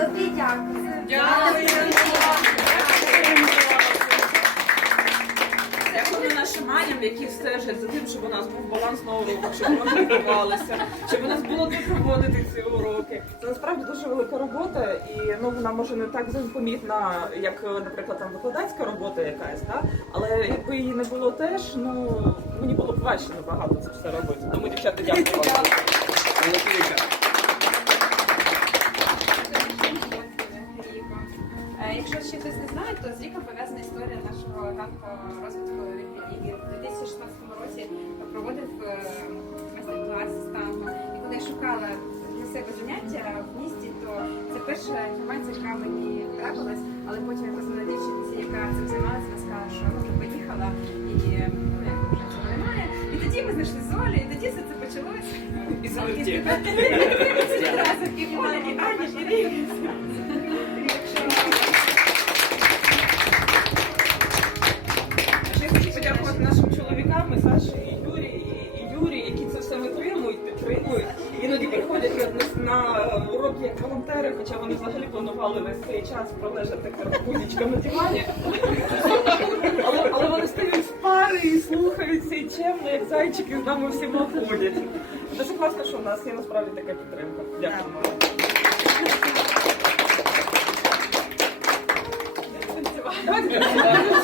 Тобі дякую. Дякую. Дякую нашим маням, які стежать за тим, щоб у нас був баланс на уроках, щоб ми прикувалися, щоб у нас було де проводити ці уроки. Це насправді дуже велика робота, і ну вона може не так помітна, як, наприклад, там викладацька робота якась, так? але якби її не було теж, ну мені було б важче набагато це все робити. Тому дівчата дякую. Якщо ще хтось не знає, то з Ріком пов'язана історія нашого ганкового розвитку Вікіпедії. У 2016 році проводив е, майстер-клас з танго. І коли я шукала для себе заняття в місті, то це перша інформація, яка мені трапилась, але потім я познала дівчинці, яка цим займалася, вона сказала, що вже поїхала і ну, як вже цього немає. І тоді ми знайшли з Олі, і тоді все це почалось. І. Разом і Оля, і Аня, і. Ще на, на уроки як волонтери, хоча вони взагалі планували весь цей час пролежати карпунічком на дивані. Але, але вони стають в пари і слухаються, і чемно, як зайчики з нами всіма ходять. Дуже класно, що в нас є насправді така підтримка. Дякуємо. Давайте.